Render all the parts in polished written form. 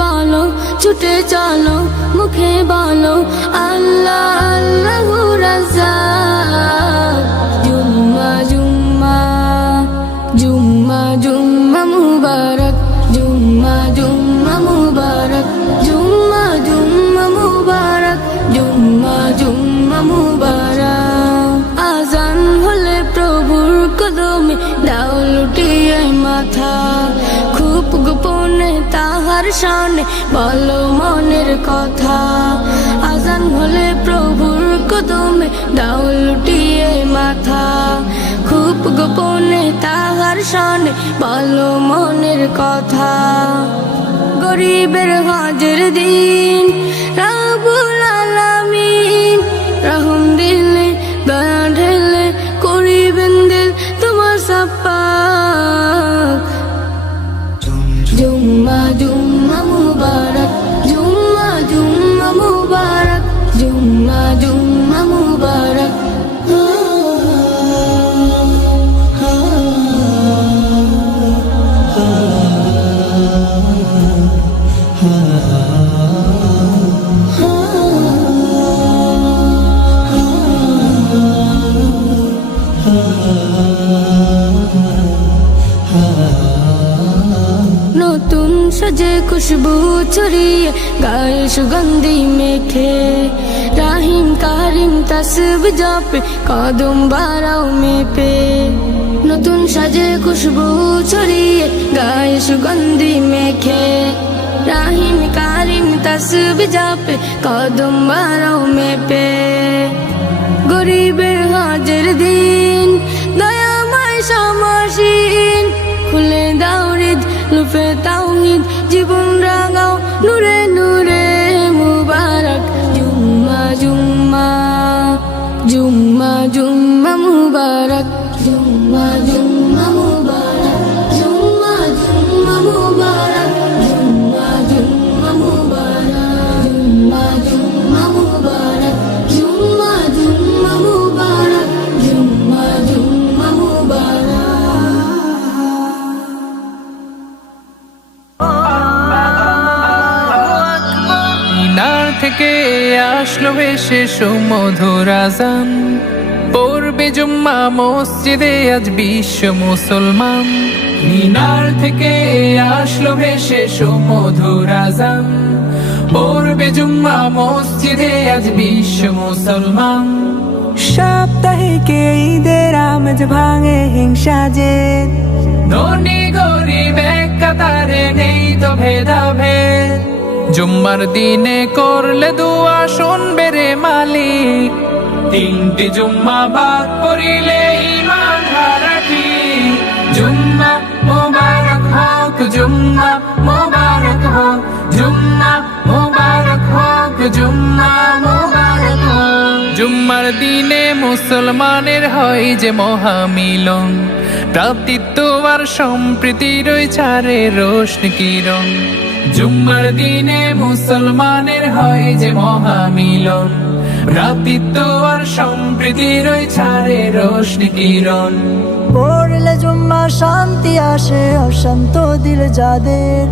বলো, ছুটে চলো, মুখে বলো আল্লাহ আল্লাহু রাজ্জাক। জুম্মা জুম্মা জুম্মা জুম্মা মুবারক, জুম্মা জুম্মা মুবারক, জুম্মা জুম্মা মুবারক, জুম্মা জুম্মা মুবারক। আজান হলে প্রভুর কদমে দাও লুটিয়ে মাথা, খুব গোপনে তাহার শানে বলো মনের কথা। আজান হলে প্রভুর কদমে দাও লুটিয়ে মাথা, খুব গোপনে তাহার শানে বলো মনের কথা। গরিবের হজের দিন রব্বুল আলামিন রহম দিলে দয়া ঢেলে করিবেন দিল তোমার সাপ্পাক। জুম্মা জুম্মা মুবারক, জুম্মা জুম্মা মুবারক, জুম্মা জুম্মা মুবারক। নতুন সাজে খুশবু ছড়িয়ে গায়ে সুগন্ধি মেখে, রাহিম কারিম তাসবিহ জপে কদম বাড়াও মেপে। নতুন সাজে খুশবু ছড়িয়ে গায়ে সুগন্ধি মেখে, রাহিম কারিম তাসবিহ জপে কদম বাড়াও মেপে। গরিবের হজের দিন দয়াময় সমাসীন, খুলে দাও হৃদ লুফে তাওহীদ, জীবন রাঙাও নূরে নূরে মুবারক। জুম্মা জুম্মা জুম্মা জুম্মা মুবারক, জুম্মা জুম্মা মুবারক, জুম্মা জুম্মা মুবারক, জুম্মা জুম্মা মুবারক, জুম্মা জুম্মা মুবারক, জুম্মা জুম্মা মুবারক, জুম্মা জুম্মা মুবারক। মিনার থেকে আসলো ভেসে সুমধুর আজান, পড়বে জুম্মা মসজিদে আজ বিশ্ব মুসলমান। মিনার থেকে আসলো ভেসে সুমধুর আজান, পড়বে জুম্মা মসজিদে আজ বিশ্ব মুসলমান। সাপ্তাহিকে ঈদের আমেজ ভাঙে হিংসা জেদ, ধনী গরিব এক কাতারে নেই তো ভেদাভেদ। জুম্মার দিনে করলে দুয়া শুনবে রে মালিক, তিনটি জুম্মা বাদ পড়িলে ঈমান হারা ঠিক। জুম্মা মুবারক হোক, জুম্মা মুবারক হোক, জুম্মা মুবারক হোক, জুম্মা মুবারক হোক। জুম্মার দিনে মুসলমানের হয় যে মহামিলন, ভ্রাতৃত্ব আর সম্প্রীতির ওই ছাড়ে রোশনি কিরণ। জুম্মার দিনে মুসলমানের হয় যে মহামিলন, ভ্রাতৃত্ব আর সম্প্রীতির ওই ছাড়ে রোশনি কিরণ। পড়লে জুম্মা শান্তি আসে অশান্ত দিল যাদের,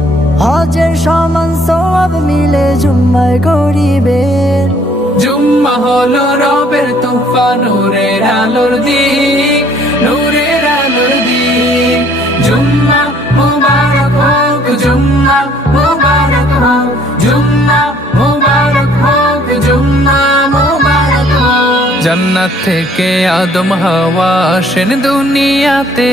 হজের সমান সওয়াব মিলে জুম্মায় গরিবের। জুম্মা হলো রবের তোফা, নূরের আলোর দিক, নূরের আলোর দিক। জুম্মা মুবারক হোক, জুম্মা মুবারক হোক, জুম্মা মুবারক হোক, জুম্মা মুবারক হোক। জান্নাত থেকে আদম হাওয়া আসেন দুনিয়াতে,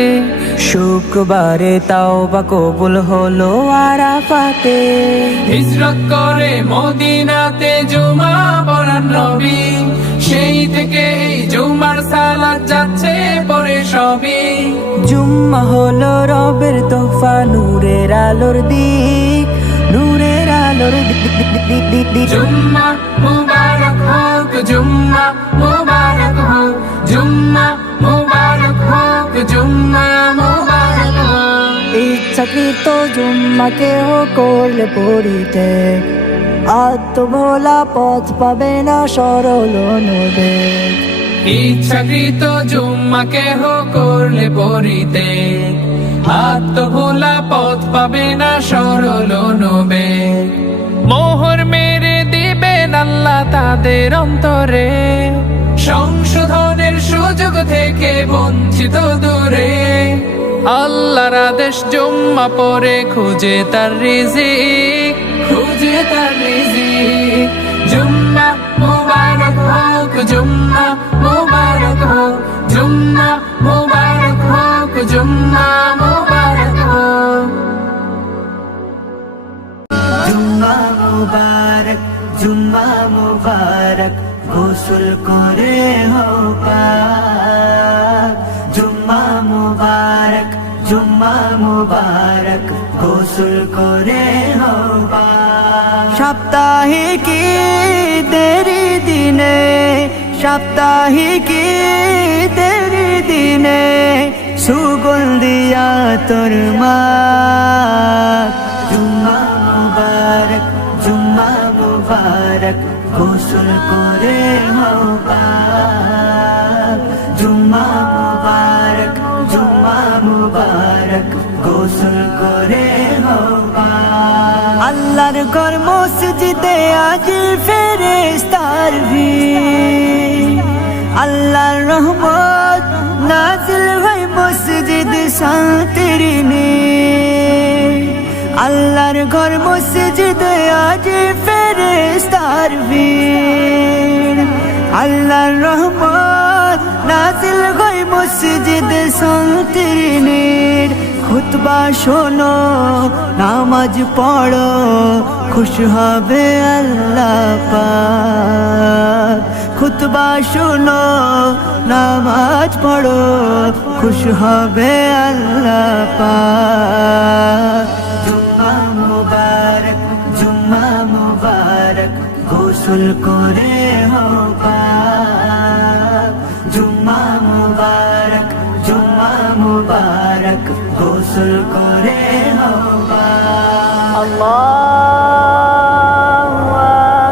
শুক্রবারে তাওবা কবুল হলো আরাফাতে। হিজরত করে মদিনাতে জুমা পড়ান নবী, সেই থেকে এই জুমার সালাত যাচ্ছে পরে সবই। জুম্মা হলো রবের তোফা, নূরের আলোর দিক, নূরের আলোর দিক। জুম্মা মুবারক হোক, জুম্মা মুবারক হোক, জুম্মা মুবারক হোক, জুম্মা মুবারক হোক। ইচ্ছাকৃত জুম্মাকে করলে পড়িতে, আত্মভোলা পথ পাবে না সরল অনুবেগ। ইচ্ছাকৃত জুম্মাকে করলে পড়িতে, আত্মভোলা পথ পাবে না সরল অনুবেগ। ব্যথা তাদের অন্তরে, সংশোধনের সুযোগ থেকে বঞ্চিত দূরে। আল্লাহর আদেশ জুম্মা পরে খুঁজে তার রিজিক, খুঁজে তার রিজিক। জুম্মা মুবারক হোক, জুম্মা মুবারক হোক, জুম্মা মুবারক হোক, জুম্মা মুবারক হোক। জুম্মা মুবারক, জুম্মা মুবারক, গোসল করে হও পাক। জুম্মা মুবারক, জুম্মা মুবারক, গোসল করে হও পাক। সাপ্তাহিক ঈদের দিনে, সাপ্তাহিক ঈদের দিনে, সুগন্ধিয়া তোর মা। জুম্মা মুবারক, জুম্মা মুবারক, গোসল করে হও পাক। জুম্মা মুবারক, জুম্মা মুবারক, গোসল করে হও পাক। আল্লাহর ঘর মসজিদে আজ ফেরেশতার ভিড়, আল্লাহর রহমত নাজিল হয় মসজিদ শান্তির নীড়। আল্লাহর ঘর মসজিদে আজ ফেরেশতার ভিড়, আল্লাহর রহমত নাজিল হয় মসজিদ শান্তির নীড়। খুতবা শোনো, নামাজ পড়ো, খুশ হবে আল্লাহ পাক। খুতবা শোনো, নামাজ পড়ো, খুশ হবে আল্লাহ পাক। জুম্মা মুবারক, জুম্মা মুবারক, গোসল করে হও পাক। জুম্মা মুবারক, জুম্মা মুবারক, গোসল করে হও পাক। আল্লাহু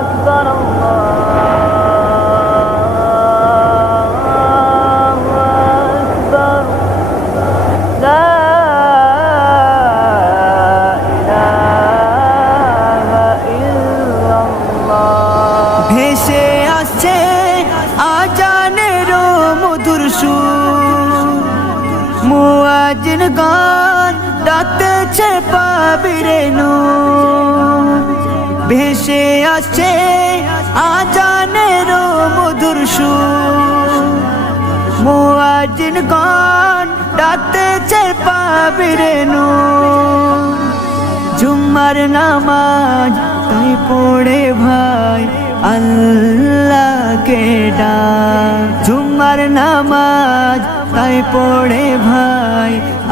আকবার, আল্লাহু আকবার, লা ইলাহা ইল্লাল্লাহ। ভেসে আসছে আজানের মধুর সুর, মুয়াজ্জিন গান ডাকতেছে পাবিরে নূর। ভেসে আসছে আজানের মধুর সুর, মুয়াজ্জিন গান ডাকতেছে পাবিরে নূর। জুম্মার নামাজ তাই পড়ে ভাই আল্লাহকে ডাক। জুম্মার নামাজ তাই পড়ে ভাই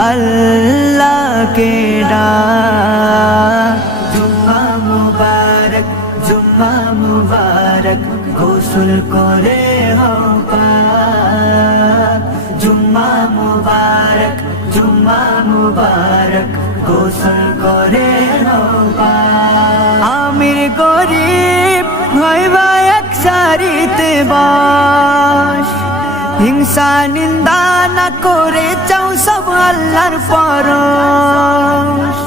আল্লাহকে ডাক। জুম্মা মুবারক, জুম্মা মুবারক, গোসল করে হও পাক। জুম্মা মুবারক, জুম্মা মুবারক, গোসল করে হও পাক। আমির গরিব ভাই ভাই এক সারিতে বাস, হিংসা নিন্দা না করে চাও সব আল্লাহর পরশ।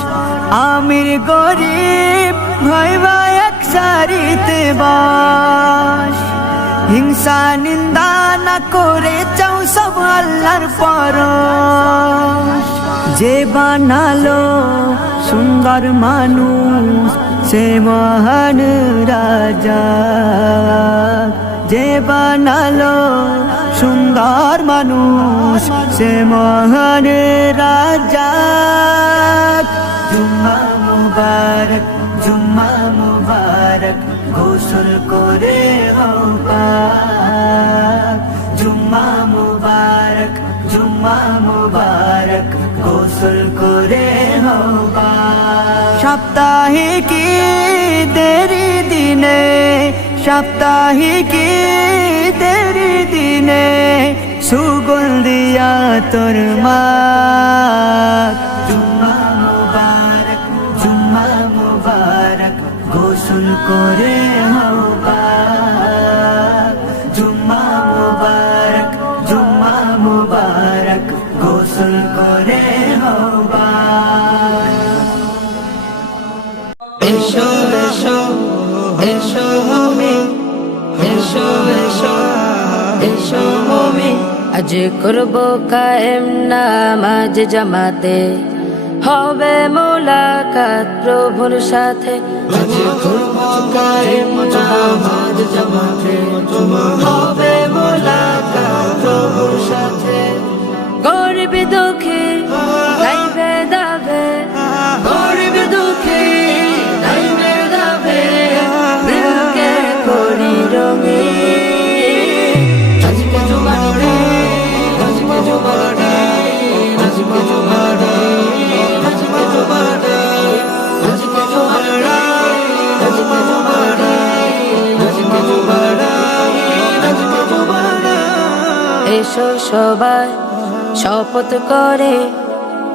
আমির গরিব ভাই ভাই এক সারিতে বাস, হিংসা নিন্দা না করে চাও সব আল্লাহর পরশ। যে বানালো সুন্দর মানুষ সে মহান রাজা, যে বানালো সুন্দর মানুষ সে মহান রাজা। জুম্মা মুবারক, জুম্মা মুবারক, গোসল করে হও পাক। জুম্মা মুবারক, জুম্মা মুবারক, গোসল করে হও পাক। সাপ্তাহিক ঈদের দিনে, সাপ্তাহিক ঈদের দিনে, সুগন্ধিয়া তোর মা। জুম্মা মুবারক, জুম্মা মুবারক, গোসল করে হও পাক। জুম্মা মুবারক, জুম্মা মুবারক, গোসল করে হও পাক। এসো এসো এসো এসো এসো এসো মুমিন আজ করব কায়েম নামাজ জামাতে হবে মোলাকাত প্রভুর সাথে আজ করব কায়েম নামাজ জামাতে হবে মোলাকাত প্রভুর সাথে গরিব দুঃখী গাইবে দাবে গরিব দুঃখী গাইবে দাবে দিলকে করি রঙিন আজকে জুমার দিন আজকে জুমার দিন আজকে জুমার দিন আজকে জুমার দিন আজকে জুমার দিন আজকে জুমার দিন আজকে জুমার দিন আজকে জুমার দিন এসো সবাই শপথ করে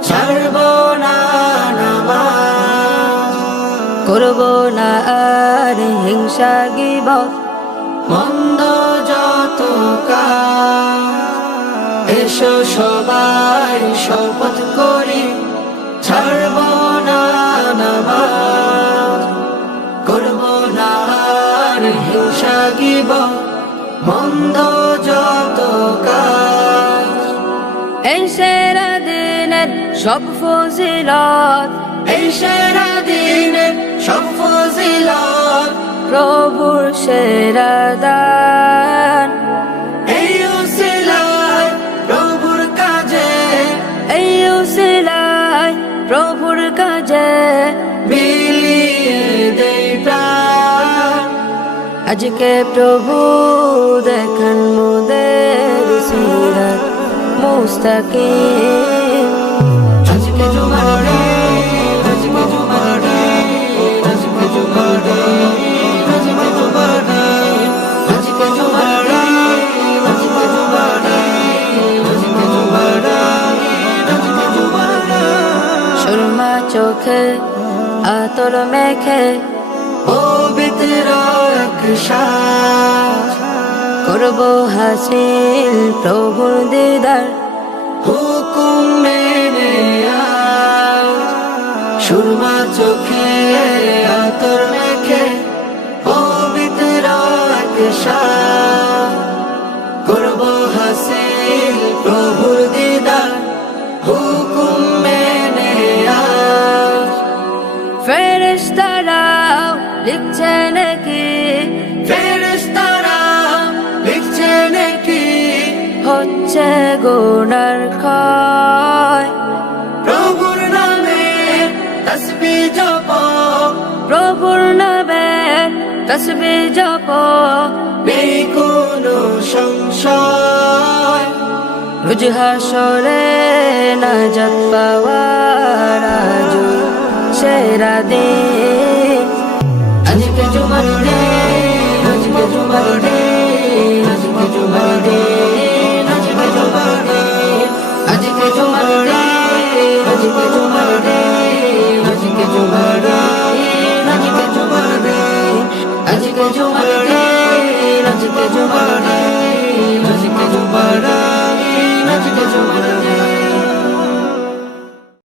ছাড়ব না নামাজ করব না আর হিংসা গীবত মন্দ যত কাজ এসো সবাই শপথ করি ছাড়ব না নামাজ করব না আর হিংসা গীবত মন্দ যত কাজ এই সেরা দিনের সব ফজিলত এই সেরা দিনের সব ফজিলত প্রভুর সেরা দান এই উসিলায় প্রভুর কাজে এই উসিলায় প্রভুর কাজে বিলিয়ে দেই প্রাণ আজকে প্রভু দেখেন মোদের সিরাত মুস্তাকিম আজকে জুমার দিন আজকে জুমার দিন আজকে জুমার দিন আজকে জুমার দিন আজকে জুমার দিন আজকে জুমার দিন আজকে জুমার দিন আজকে জুমার দিন সুরমা চোখে আতর মেখে পবিত্র এক শ্বাস করব হাসিল প্রভুর দিদার হুকুম মেনে আজ সুরমা চোখে আতর মেখে পবিত্র এক শ্বাস করব হাসিল প্রভুর দিদার হুকুম মেনে আজ ফেরেশতারাও লিখছে নাকি ফেরেশতারাও লিখছে নাকি হচ্ছে গুনার ক্ষয় প্রভুর নামে তাসবিহ জপ প্রভুর নামে তাসবিহ জপ নেই কোনো সংশয় রোজ হাসরে নাজাত পাওয়ার আজ সেরা দিন আজকে জুমার দিন আজকে জুমার দিন